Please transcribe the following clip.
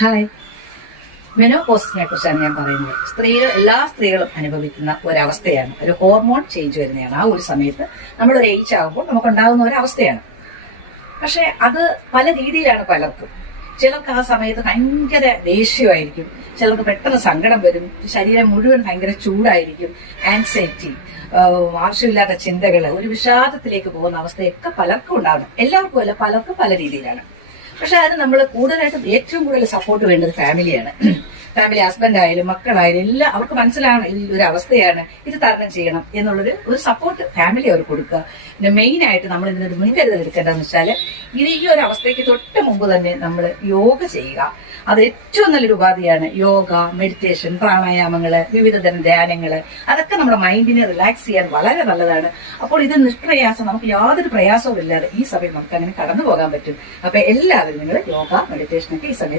Hi. മെനോപോസിനെ കുറിച്ചാണ് ഞാൻ പറയുന്നത്. എല്ലാ സ്ത്രീകളും അനുഭവിക്കുന്ന ഒരവസ്ഥയാണ്, ഒരു ഹോർമോൺ ചേഞ്ച് വരുന്നതാണ്. ആ ഒരു സമയത്ത് നമ്മളൊരു ഏജ് ആകുമ്പോൾ നമുക്കുണ്ടാകുന്ന ഒരവസ്ഥയാണ്. പക്ഷെ അത് പല രീതിയിലാണ് പലർക്കും. ചിലർക്ക് ആ സമയത്ത് ഭയങ്കര ദേഷ്യമായിരിക്കും, ചിലർക്ക് പെട്ടെന്ന് സങ്കടം വരും, ശരീരം മുഴുവൻ ഭയങ്കര ചൂടായിരിക്കും, ആൻസൈറ്റി, ആവശ്യമില്ലാത്ത ചിന്തകള്, ഒരു വിഷാദത്തിലേക്ക് പോകുന്ന അവസ്ഥയൊക്കെ പലർക്കും ഉണ്ടാകും. എല്ലാവർക്കും അല്ല, പലർക്കും പല രീതിയിലാണ്. പക്ഷെ അത് നമ്മൾ കൂടുതലായിട്ടും ഏറ്റവും കൂടുതൽ സപ്പോർട്ട് വേണ്ടത് ഫാമിലിയാണ്. ഫാമിലി, ഹസ്ബൻഡ് ആയാലും മക്കളായാലും എല്ലാം അവർക്ക് മനസ്സിലാണ് ഈ ഒരു അവസ്ഥയാണ്, ഇത് തരണം ചെയ്യണം എന്നുള്ളൊരു സപ്പോർട്ട് ഫാമിലി അവർ കൊടുക്കുക. പിന്നെ മെയിൻ ആയിട്ട് നമ്മൾ ഇതിനൊരു മുൻകരുതൽ എടുക്കേണ്ടതെന്ന് വെച്ചാൽ ഈ ഒരു അവസ്ഥയ്ക്ക് തൊട്ട് മുമ്പ് തന്നെ നമ്മൾ യോഗ ചെയ്യുക. അത് ഏറ്റവും നല്ലൊരു ഉപാധിയാണ്. യോഗ, മെഡിറ്റേഷൻ, പ്രാണായാമങ്ങള്, വിവിധതരം ധ്യാനങ്ങള്, അതൊക്കെ നമ്മുടെ മൈൻഡിനെ റിലാക്സ് ചെയ്യാൻ വളരെ നല്ലതാണ്. അപ്പോൾ ഇത് നിഷ്പ്രയാസം, നമുക്ക് യാതൊരു പ്രയാസവും ഇല്ലാതെ ഈ സമയം നമുക്ക് അങ്ങനെ കടന്നു പോകാൻ പറ്റും. അപ്പൊ എല്ലാവരും നിങ്ങൾ യോഗ, മെഡിറ്റേഷൻ ഒക്കെ ഈ സമയത്ത്